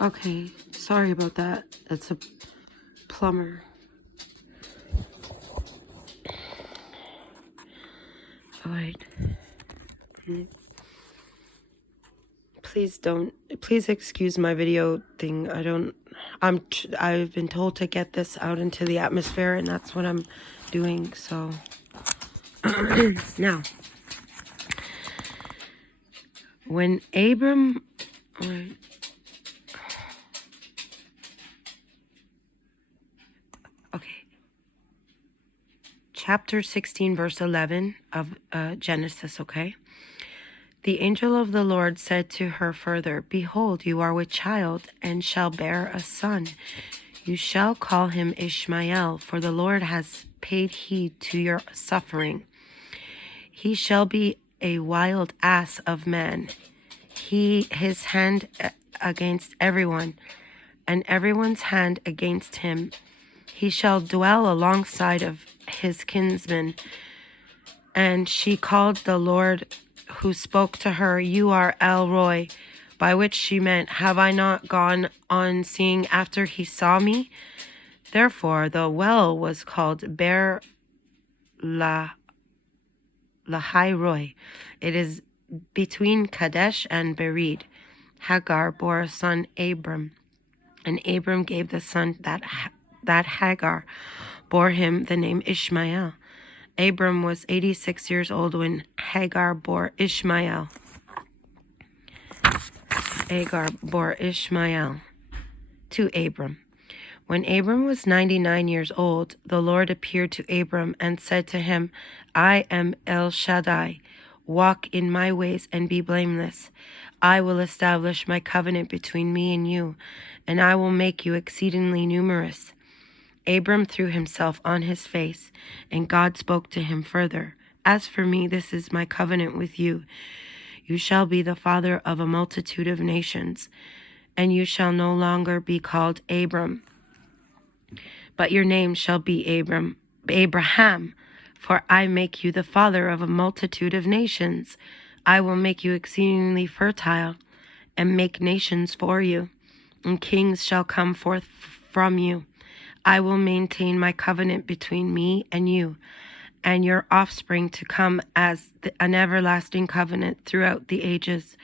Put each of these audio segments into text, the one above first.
Okay, sorry about that. That's a plumber. Alright. Please excuse my video thing. I've been told to get this out into the atmosphere, and that's what I'm doing, so. Now, when Abram, wait, okay, chapter 16, verse 11 of Genesis, okay? The angel of the Lord said to her further, Behold, you are with child, and shall bear a son. You shall call him Ishmael, for the Lord has paid heed to your suffering. He shall be a wild ass of man, his hand against everyone, and everyone's hand against him. He shall dwell alongside of his kinsmen. And she called the Lord who spoke to her, You are El Roi, by which she meant, Have I not gone on seeing after he saw me? Therefore the well was called Ber Lahai Roi. It is between Kadesh and Bered. Hagar bore a son, Abram, and Abram gave the son that Hagar bore him the name Ishmael. Abram was 86 years old when Hagar bore Ishmael. Hagar bore Ishmael to Abram. When Abram was 99 years old, the Lord appeared to Abram and said to him, I am El Shaddai. Walk in my ways and be blameless. I will establish my covenant between me and you, and I will make you exceedingly numerous. Abram threw himself on his face, and God spoke to him further. As for me, this is my covenant with you. You shall be the father of a multitude of nations, and you shall no longer be called Abram, but your name shall be Abraham, for I make you the father of a multitude of nations. I will make you exceedingly fertile, and make nations for you, and kings shall come forth from you. I will maintain my covenant between me and you, and your offspring to come as an everlasting covenant throughout the ages,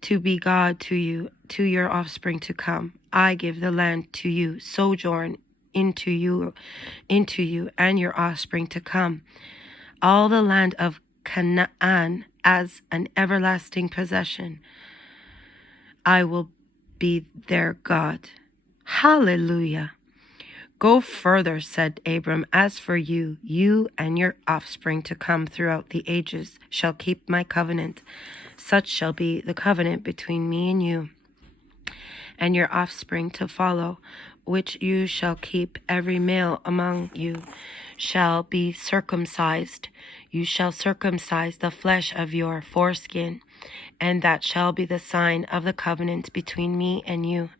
to be God to you, to your offspring to come. I give the land to you, sojourn into you and your offspring to come, all the land of Canaan as an everlasting possession. I will be their God. Hallelujah. Go further, said Abram. As for you, you and your offspring to come throughout the ages shall keep my covenant. Such shall be the covenant between me and you, and your offspring to follow, which you shall keep. Every male among you shall be circumcised. You shall circumcise the flesh of your foreskin, and that shall be the sign of the covenant between me and you.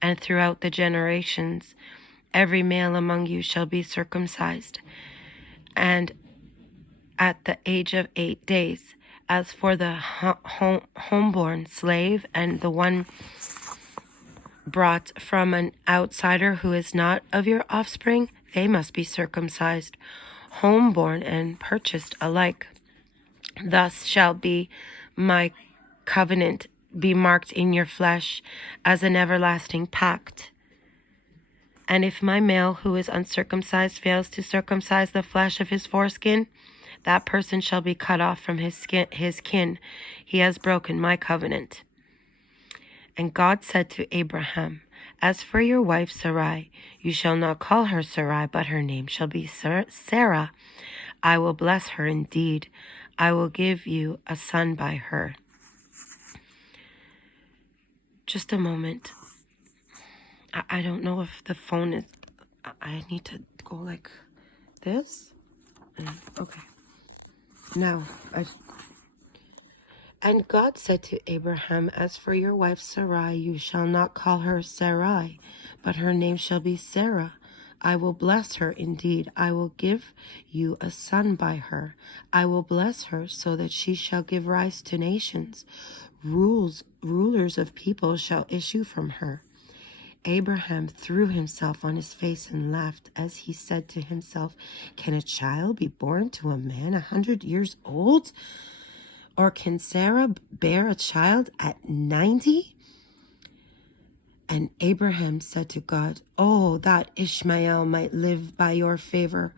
And throughout the generations, every male among you shall be circumcised, and at the age of 8 days. As for the homeborn slave and the one brought from an outsider who is not of your offspring, they must be circumcised, homeborn and purchased alike. Thus shall be my covenant be marked in your flesh as an everlasting pact. And if my male who is uncircumcised fails to circumcise the flesh of his foreskin, that person shall be cut off from his kin. He has broken my covenant. And God said to Abraham, As for your wife Sarai, you shall not call her Sarai, but her name shall be Sarah. I will bless her indeed. I will give you a son by her. Just a moment. I don't know if the phone is... I need to go like this. Okay. Now, And God said to Abraham, As for your wife Sarai, you shall not call her Sarai, but her name shall be Sarah. I will bless her indeed. I will give you a son by her. I will bless her so that she shall give rise to nations. Rulers of people shall issue from her. Abraham threw himself on his face and laughed as he said to himself, "Can a child be born to a man 100 years old? Or can Sarah bear a child at 90? And Abraham said to God, "Oh, that Ishmael might live by your favor."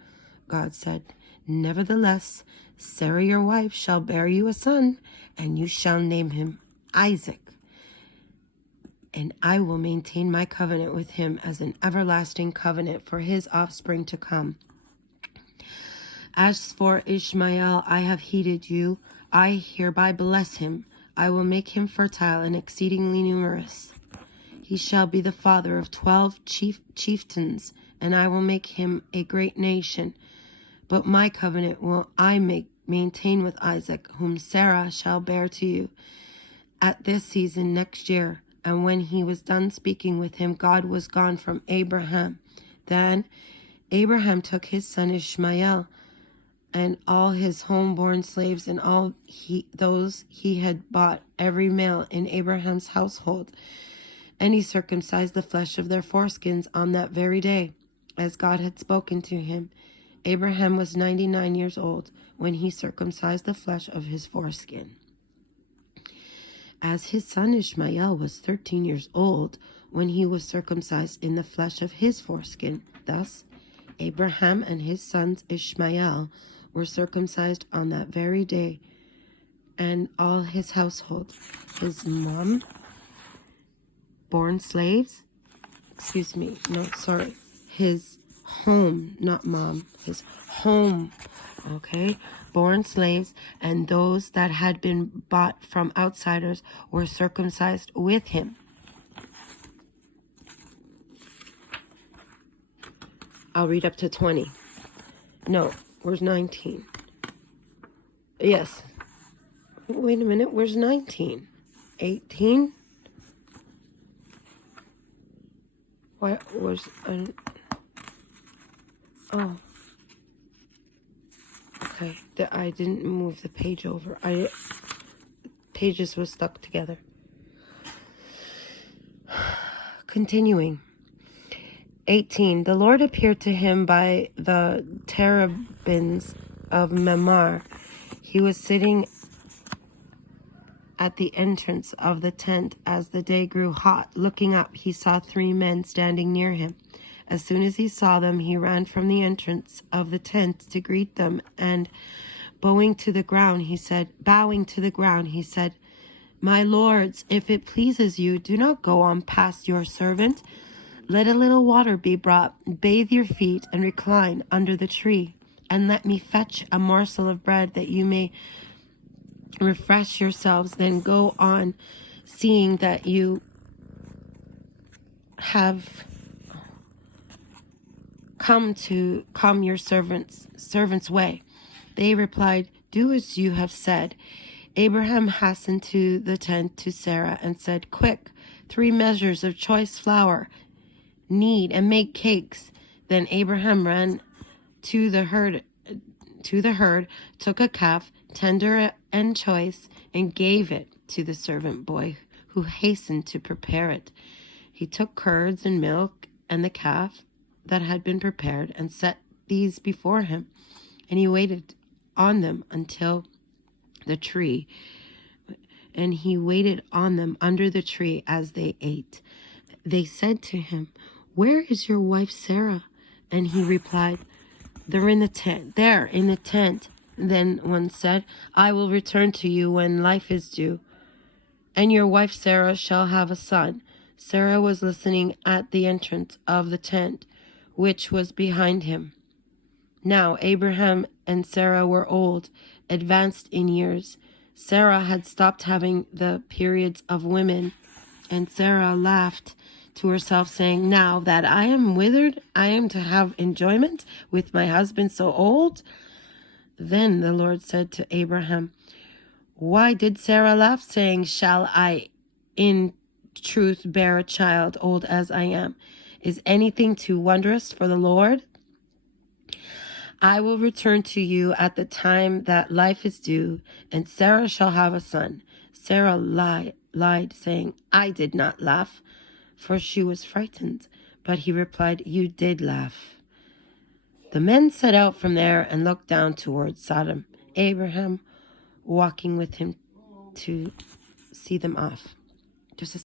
God said, "Nevertheless, Sarah your wife shall bear you a son, and you shall name him Isaac. And I will maintain my covenant with him as an everlasting covenant for his offspring to come. As for Ishmael, I have heeded you. I hereby bless him. I will make him fertile and exceedingly numerous. He shall be the father of 12 chieftains, and I will make him a great nation. But my covenant will I maintain with Isaac, whom Sarah shall bear to you at this season next year." And when he was done speaking with him, God was gone from Abraham. Then Abraham took his son Ishmael and all his homeborn slaves and all those he had bought, every male in Abraham's household, and he circumcised the flesh of their foreskins on that very day, as God had spoken to him. Abraham was 99 years old when he circumcised the flesh of his foreskin. As his son Ishmael was 13 years old when he was circumcised in the flesh of his foreskin. Thus, Abraham and his son Ishmael were circumcised on that very day, and all his household, his mom, born slaves, his home, not mom, his home, born slaves, and those that had been bought from outsiders were circumcised with him. I'll read up to 20. No, where's 19? Yes. Wait a minute, where's 19? 18? What was oh. Okay, I didn't move the page over. Pages were stuck together. Continuing. 18. The Lord appeared to him by the terebinths of Mamre. He was sitting at the entrance of the tent as the day grew hot. Looking up, he saw 3 men standing near him. As soon as he saw them, he ran from the entrance of the tent to greet them, and bowing to the ground, he said, "My lords, if it pleases you, do not go on past your servant. Let a little water be brought. Bathe your feet and recline under the tree, and let me fetch a morsel of bread that you may refresh yourselves. Then go on, seeing that you have come your servant's way." They replied, "Do as you have said." Abraham hastened to the tent to Sarah and said, "Quick, 3 measures of choice flour, knead and make cakes." Then Abraham ran to the herd, took a calf, tender and choice, and gave it to the servant boy, who hastened to prepare it. He took curds and milk and the calf that had been prepared and set these before him, and he waited on them under the tree as they ate. They said to him, "Where is your wife Sarah?" And he replied, "They're in the tent, there in the tent." Then one said, "I will return to you when life is due, and your wife Sarah shall have a son." Sarah was listening at the entrance of the tent, which was behind him. Now Abraham and Sarah were old, advanced in years. Sarah had stopped having the periods of women, and Sarah laughed to herself, saying, "Now that I am withered, I am to have enjoyment with my husband so old?" Then the Lord said to Abraham, "Why did Sarah laugh, saying, 'Shall I in truth bear a child, old as I am?' Is anything too wondrous for the Lord? I will return to you at the time that life is due, and Sarah shall have a son." Sarah lied, saying, "I did not laugh." for she was frightened. But he replied, "You did laugh." The men set out from there and looked down towards Sodom, Abraham walking with him to see them off. There's a